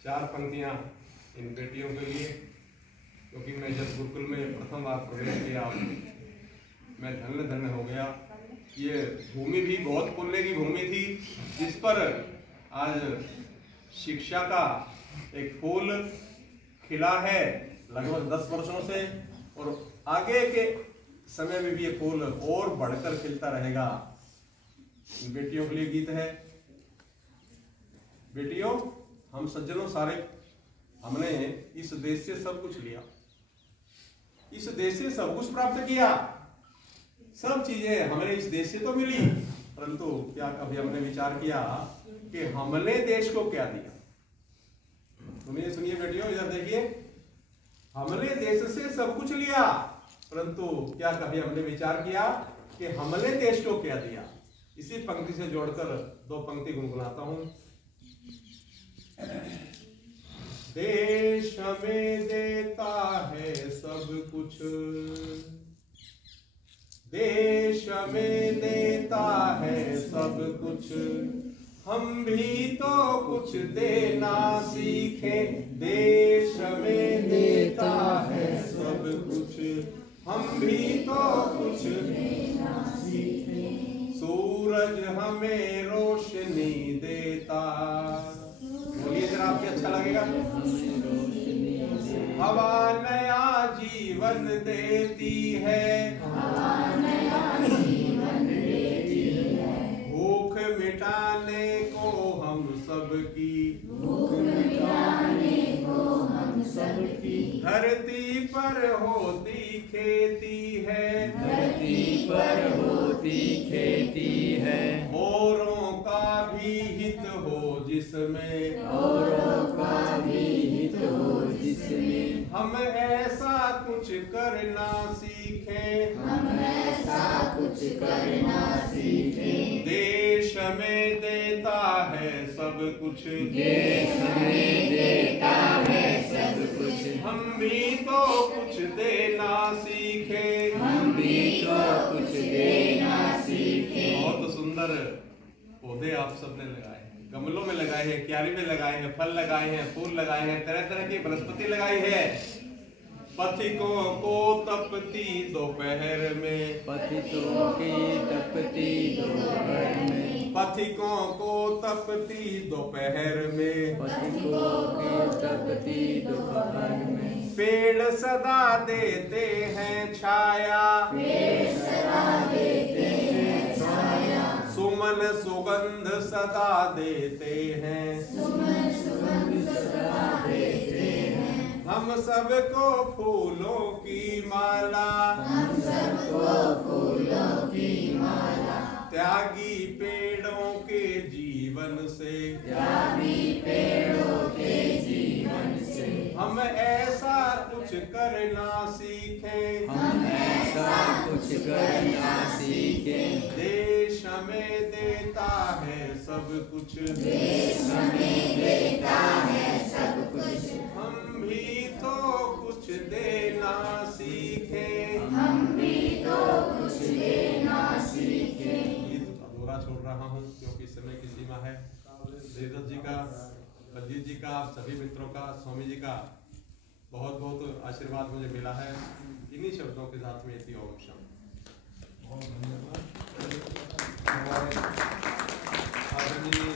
चार पंक्तियां इन बेटियों के लिए, क्योंकि मैं जब गुरुकुल में प्रथम बार प्रवेश किया मैं धन्य धन्य हो गया। ये भूमि भी बहुत पुण्य की भूमि थी, जिस पर आज शिक्षा का एक फूल खिला है लगभग 10 वर्षों से, और आगे के समय में भी ये फूल और बढ़कर खिलता रहेगा। इन बेटियों के लिए गीत है। बेटियों, हम सज्जनों सारे हमने इस देश से सब कुछ लिया, इस देश से सब कुछ प्राप्त किया, सब चीजें हमें इस देश से तो मिली, परंतु क्या कभी हमने विचार किया कि हमने देश को क्या दिया? सुनिए सुनिए बेटियों, इधर देखिए, हमने देश से सब कुछ लिया, परंतु क्या कभी हमने विचार किया कि हमने देश को क्या दिया? इसी पंक्ति से जोड़कर दो पंक्ति गुनगुनाता हूं। देश हमें देता है सब कुछ, देश हमें देता है सब कुछ, हम भी तो कुछ देना सीखें। देश हमें देता है सब कुछ, हम भी तो कुछ देना सीखें। सूरज हमें रोशनी देता, बोलिए जरा, आपको अच्छा लगेगा। हवा नया जीवन देती है, हवा नया जीवन देती है। भूख मिटाने को हम सबकी, भूख मिटाने को हम सबकी। धरती पर होती खेती है, धरती पर होती खेती है। औरों का भी हित हो जिसमें, औरों का भी हित हो जिसमें। हम ऐसा कुछ करना सीखें, हम ऐसा कुछ करना सीखें। देश हमें देता है सब कुछ, देश हमें देता है सब कुछ, हम भी तो कुछ देना सीखें, हम भी तो कुछ देना सीखें। बहुत सुंदर पौधे आप सबने लगाए हैं, गमलों में लगाए हैं, क्यारी में लगाए हैं, फल लगाए हैं, फूल लगाए हैं, तरह तरह की वनस्पति लगाई है। पथिकों को तपती दोपहर में, पथिकों की तपती दोपहर में। पथिकों को तपती दोपहर में, पथिकों की तपती दोपहर में। पेड़ सदा देते हैं छाया, पेड़ सदा देते हैं छाया। सुमन सुगंध सदा देते हैं, सुमन सुगंध सदा देते हैं। हम सबको फूलों की माला, हम सबको फूलों की माला। त्यागी पेड़ों के जीवन से, त्यागी पेड़ों के जीवन से। हम ऐसा कुछ करना सीखें, हम ऐसा कुछ करना सीखें। देश हमें देता है सब कुछ, देश हमें देता है सब कुछ, हम भी तो कुछ देना सीखें, हम भी तो कुछ देना सीखें। गीत अधूरा छोड़ रहा हूँ क्योंकि समय की सीमा है। देवदत्त जी का, बलजीत जी का, सभी मित्रों का, स्वामी जी का बहुत बहुत आशीर्वाद मुझे मिला है। इन्हीं शब्दों के साथ में इति ओम शम। बहुत धन्यवाद। हमारे आदरणीय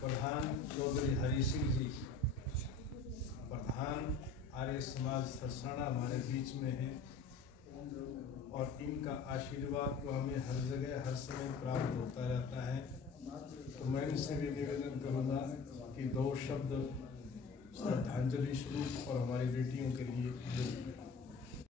प्रधान चौधरी हरि सिंह जी, प्रधान आर्य समाज सरसाना हमारे बीच में है, और इनका आशीर्वाद तो हमें हर जगह हर समय प्राप्त होता रहता है। तो मैं इनसे भी निवेदन करूँगा कि दो शब्द श्रद्धांजलि स्वरूप और हमारी बेटियों के लिए